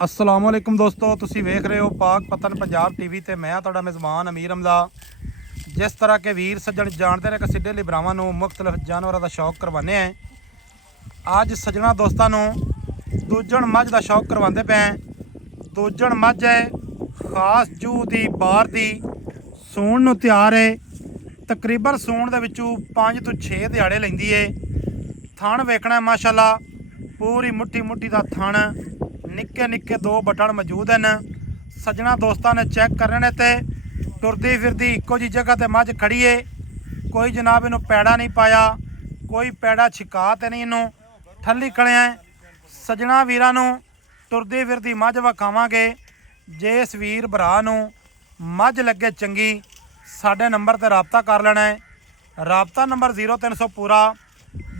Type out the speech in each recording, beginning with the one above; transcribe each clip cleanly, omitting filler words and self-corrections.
अस्सलामुअलैकुम दोस्तों, तुसी वेख रहे हो पाक पतन पंजाब टीवी ते मैं तुहाडा मेज़बान अमीर हमदा। जिस तरह के वीर सज्जन जानते हैं कि सिद्धे लिबरावां नूं मुख्तलिफ जानवरों का शौक करवाने हैं, अज सज्जना दोस्तों दूजण मझ का शौक करवाते पे हैं। दूजण मझ है खास जूह की बार की सूण नूं तैयार है। तकरीबन सूण दे विचों 5 ਤੋਂ 6 दिहाड़े लैंदी है। थण वेखना माशाअल्लाह, पूरी मुट्ठी मुट्ठी का थण, निक्के निक्के 2 बटन मौजूद हैं। सज्जना दोस्तों ने चैक करने ते टुरदी फिरदी इक्को जी जगह ते मझ खड़ी है। कोई जनाब इनू पैड़ा नहीं पाया, कोई पैड़ा छिका तो नहीं, इनू ठल्ली कलिया है। सज्जना वीरां नू टुरदी फिरदी मझ विखावांगे। जे इस वीर भरा नू मझ लगे चंगी, साडे नंबर ते राबता कर लेना है। राबता नंबर 0300 पूरा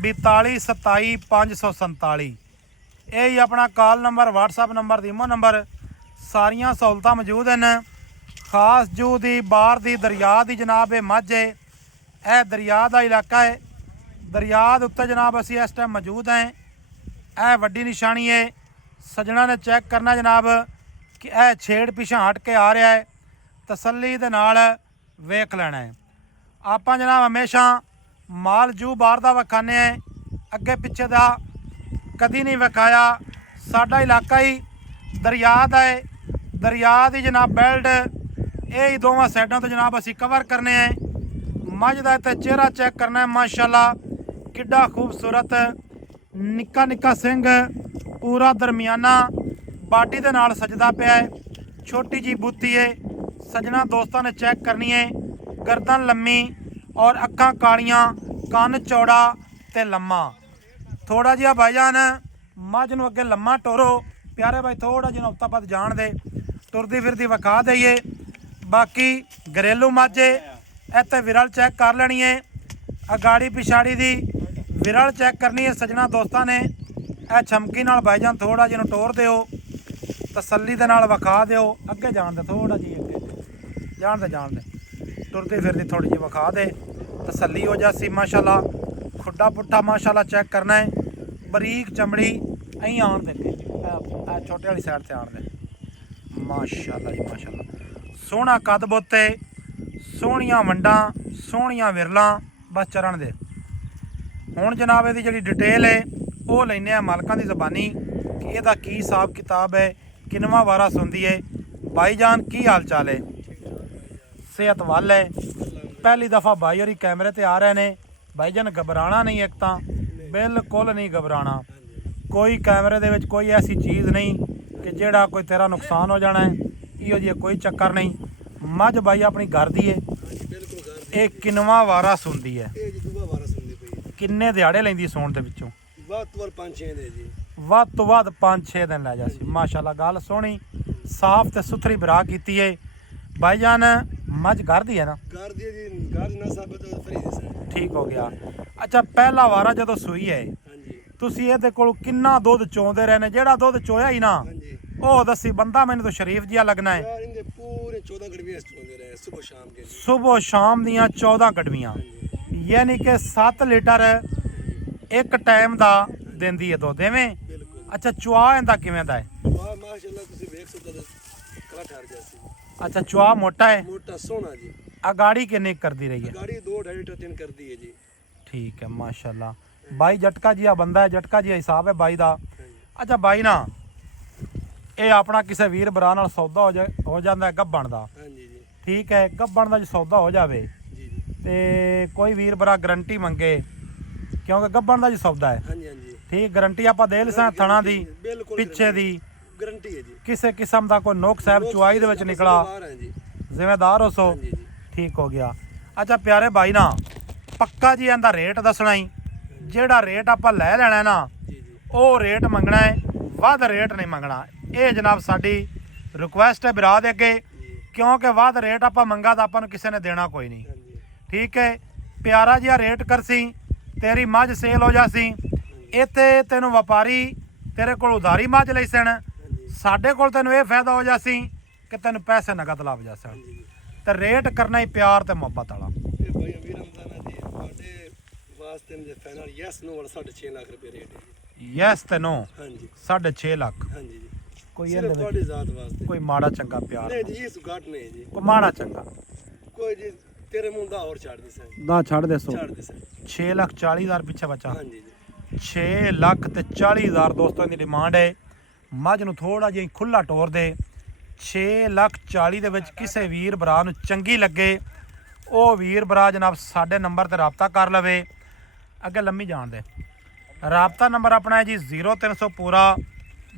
42 27 547। यही अपना call number, WhatsApp number, imo number, सारिया सहूलतां मौजूद हैं। खास जूह की बार की दरिया की जनाब ये मझ है। यह दरिया का इलाका है। दरिया के उत्ते जनाब असी इस टाइम मौजूद हैं। यह वड्डी निशानी है। सज्जना ने चैक करना जनाब कि यह छेड़ पिछा हट के आ रहा है। तसल्ली दे नाल वेख लेना है। आप जनाब हमेशा माल जूह बार का विखाने हैं, अगे पिछे का कदी नहीं विखाया। साडा इलाका ही दरिया का है। दरिया की जनाब बेल्ट यही दोवां साइडों तो जनाब असी कवर करने हैं। मझ का इत्ते चेहरा चेक करना है, माशाअल्लाह किड्डा खूबसूरत निक्का निक्का सिंह, पूरा दरमियाना बाडी दे नाल सजदा पिया है। छोटी जी बूथी है। सजना दोस्तों ने चेक करनी है। गर्दन लम्मी और अखां कालियां, कन चौड़ा ते लम्मा। थोड़ा जिहा भाईजान मझ नूं अगे लम्मा टोरो प्यारे भाई, थोड़ा जिहा उता पत जान दे, तुरदी फिरदी विखा दईए। बाकी घरेलू मझ इत्ते विरल चैक कर लेनी है। अगाड़ी पिछाड़ी दी विरल चैक करनी है। सजना दोस्तों ने यह छमकी नाल भाईजान थोड़ा जिहा टोर दिओ, तसल्ली दे नाल विखा दिओ। अगे जान दे, थोड़ा जी अगे जान दे, तुरदी फिरदी थोड़ी जी विखा दे, तसल्ली हो जासी। माशाअल्लाह खुड्डा पुट्ठा माशाअल्लाह चेक करना है। बरीक चमड़ी अं आन दे, छोटे वाली साइड से आन दे। माशाअल्लाह जी माशाअल्लाह, सोहना कद बोते, सोहनिया वंडा, सोहनिया विरलां, बस चरण दे। हुण जनाब इहदी जिहड़ी डिटेल है वो लैने आ मालकां दी ज़बानी कि इहदा की हिसाब किताब है, किनवा वारा सुनदी है। भाईजान की हाल चाल है? सेहत वल है? पहली दफ़ा भाई होरी कैमरे ते आ रहे ने। भाईजान घबराना नहीं, एक तो बिल्कुल नहीं घबराना। कोई कैमरे दे विच कोई ऐसी चीज़ नहीं कि जेड़ा कोई तेरा नुकसान हो जाना है। इहो जी कोई चक्कर नहीं। मझ भाई अपनी घर दी है। ये किनवा वारा सुनदी है? किन्ने दिहाड़े लैंदी सूण दे विचों? ਵੱਧ ਤੋਂ ਵੱਧ 5-6 दिन लै जासी। माशाअल्लाह गल सोहनी, साफ ते सुथरी बरा कीती है। भाईजान मझ घर दी है ना? ठीक हो गया। अच्छा, पहला वारा जदों सूई है तुसीं इहदे कोल किन्ना दुध चोंदे रहे ने? जेड़ा दुध चोया ही ना ਉਹ दसी बंदा मैंने तो शरीफ जिहा लगना है। सुबह शाम दियां 14 गडवियां, यानी कि 7 लीटर एक टाइम का देंदी है दुध, एवें? अच्छा, चुआ इंदा किवें दा है? अच्छा, चुआ मोटा है? अगाड़ी किन्नी करदी रही है? 2-2.5 कर दी है जी। ठीक है माशाअल्लाह। बाई जटका जिहा बंदा है, जटका जिहा हिसाब है बाई दा। अच्छा बाई ना, ये अपना किसी वीर भरा नाल सौदा हो जाता है गब्बण दा, ठीक है? गब्बण दा जो सौदा हो जाए तो कोई वीर भरा गारंटी मंगे, क्योंकि गब्बण दा जो सौदा है, ठीक, गारंटी आप दे लिसा थणा दी पिछे दी गारंटी है जी। किसी किस्म का कोई नुक साहब चुआई दे विच निकला, जिम्मेदार हो सो, ठीक हो गया। अच्छा प्यारे भाई ना, पक्का जी इहदा रेट दसना ही, जेड़ा रेट आप लै लेना ना वो रेट मंगना है, वध रेट नहीं मंगना। ये जनाब साडी रिक्वेस्ट है बिरा दे अगे, क्योंकि वध रेट आप मंगा तो आपां नूं किसी ने देना कोई नहीं, ठीक है? प्यारा जिहा रेट करसी, तेरी मझ सेल हो जासी। इत्थे तैनूं व्यापारी तेरे कोल उधारी मझ लई सन, साडे कोल तैनूं ये फायदा हो जासी कि तैनूं पैसे नगद लभ जासन। तो रेट करना ही प्यार ते मुहब्बत वाला। यस ते नो 6.5 लाख। ਕੋਈ ਸਿਰਫ ਇਹਦੇ ਤੁਹਾਡੀ ਵਿੱਚ ਜ਼ਾਤ ਵਾਸਤੇ। ਕੋਈ ਮਾੜਾ ਚੰਗਾ ਪਿਆਰ ਨਹੀਂ ਜੀ, ਇਸ ਘਾਟ ਨਹੀਂ ਜੀ। ਕੋਈ ਮਾੜਾ ਚੰਗਾ ਕੋਈ ਜੀ ਤੇਰੇ ਮੂੰਹ ਦਾ ਹੋਰ ਛੱਡ ਦੇ ਸਰ, ਦਾ ਛੱਡ ਦੇ ਸੋ ਛੱਡ ਦੇ ਸਰ। 6,40,000 ਪਿੱਛੇ ਬੱਚਾ ਹਾਂਜੀ ਜੀ। 6,40,000 ਦੋਸਤਾਂ ਦੀ ਡਿਮਾਂਡ ਹੈ। ਮੱਝ ਨੂੰ ਥੋੜਾ ਜਿਹਾ ਖੁੱਲਾ ਟੋਰ ਦੇ 6,40,000 ਦੇ ਵਿੱਚ ਕਿਸੇ ਵੀਰ ਭਰਾ ਨੂੰ ਚੰਗੀ ਲੱਗੇ ਉਹ ਵੀਰ ਭਰਾ ਜਨਾਬ ਸਾਡੇ ਨੰਬਰ ਤੇ ਰਾਬਤਾ ਕਰ ਲਵੇ। ਅੱਗੇ ਲੰਮੀ ਜਾਣ ਦੇ ਰਾਬਤਾ ਨੰਬਰ ਆਪਣਾ ਹੈ ਜੀ 0300 ਪੂਰਾ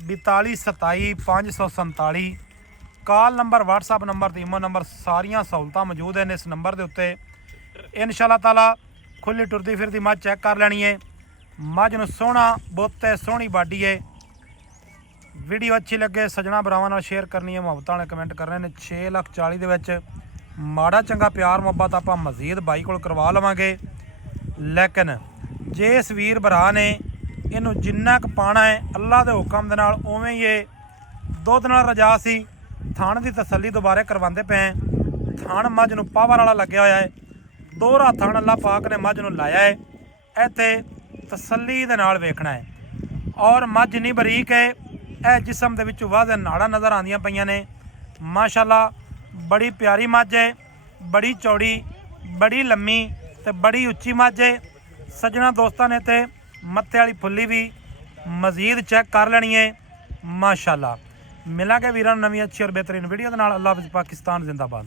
4227 547। ਕਾਲ ਨੰਬਰ WhatsApp ਨੰਬਰ ਤੇ ਈਮੋ ਨੰਬਰ ਸਾਰੀਆਂ ਸਹੂਲਤਾਂ ਮੌਜੂਦ ਹਨ ਇਸ ਨੰਬਰ ਦੇ ਉੱਤੇ। ਇਨਸ਼ਾਅੱਲਾ ਤਾਲਾ ਖੁੱਲੀ ਟੁਰਦੀ ਫਿਰਦੀ ਮੱਝ ਚੈੱਕ ਕਰ ਲੈਣੀ ਹੈ। ਮੱਝ ਨੂੰ ਸੋਹਣਾ ਬੁੱਤ ਹੈ, ਸੋਹਣੀ ਬਾਡੀ ਹੈ। ਵੀਡੀਓ ਅੱਛੀ ਲੱਗੇ ਸੱਜਣਾ ਭਰਾਵਾਂ ਨਾਲ ਸ਼ੇਅਰ ਕਰਨੀ ਹੈ, ਮੁਹੱਬਤਾਂ ਵਾਲੇ ਕਮੈਂਟ ਕਰਨੇ ਨੇ। 6,40,000 ਦੇ ਵਿੱਚ ਮਾੜਾ ਚੰਗਾ ਪਿਆਰ ਮੁਹੱਬਤ ਆਪਾਂ ਮਜ਼ੀਦ ਬਾਈ ਕੋਲ ਕਰਵਾ ਲਵਾਂਗੇ। ਲੇਕਿਨ ਜੇ ਇਸ ਵੀਰ ਭਰਾ ਨੇ ਇਹਨੂੰ ਜਿੰਨਾ ਕੁ ਪਾਣਾ ਹੈ ਅੱਲਾ ਦੇ ਹੁਕਮ ਦੇ ਨਾਲ ਉਵੇਂ ਹੀ ਇਹ ਦੁੱਧ ਨਾਲ ਰਜਾ ਸੀ। ਥਣ ਦੀ ਤਸੱਲੀ ਦੁਬਾਰੇ ਕਰਵਾਉਂਦੇ ਪਏ। ਥਣ ਮੱਝ ਨੂੰ ਪਾਵਰ ਵਾਲਾ ਲੱਗਿਆ ਹੋਇਆ ਹੈ। ਦੋਹਰਾ ਥਣ ਅੱਲਾ ਪਾਕ ਨੇ ਮੱਝ ਨੂੰ ਲਾਇਆ ਹੈ। ਇੱਥੇ ਤਸੱਲੀ ਦੇ ਨਾਲ ਵੇਖਣਾ ਹੈ। ਔਰ ਮੱਝ ਨਹੀਂ ਬਰੀਕ ਹੈ, ਇਹ ਜਿਸਮ ਦੇ ਵਿੱਚੋਂ ਵਾਧੇ ਨਾੜਾਂ ਨਜ਼ਰ ਆਉਂਦੀਆਂ ਪਈਆਂ ਨੇ। ਮਾਸ਼ਾਅੱਲਾ ਬੜੀ ਪਿਆਰੀ ਮੱਝ ਹੈ, ਬੜੀ ਚੌੜੀ, ਬੜੀ ਲੰਮੀ ਤੇ ਬੜੀ ਉੱਚੀ ਮੱਝ ਹੈ। ਸੱਜਣਾ ਦੋਸਤਾਂ ਨੇ ਤੇ ਮੱਥੇ ਵਾਲੀ ਫੁੱਲੀ ਵੀ ਮਜ਼ੀਦ ਚੈੱਕ ਕਰ ਲੈਣੀ ਹੈ। ਮਾਸ਼ਾਅੱਲਾ ਮਿਲਾਂਗੇ ਵੀਰਾਂ ਨੂੰ ਨਵੀਂ ਅੱਛੀ ਔਰ ਬਿਹਤਰੀਨ ਵੀਡੀਓ ਦੇ ਨਾਲ। ਅੱਲਾਹ ਹਾਫਿਜ਼, ਪਾਕਿਸਤਾਨ ਜ਼ਿੰਦਾਬਾਦ।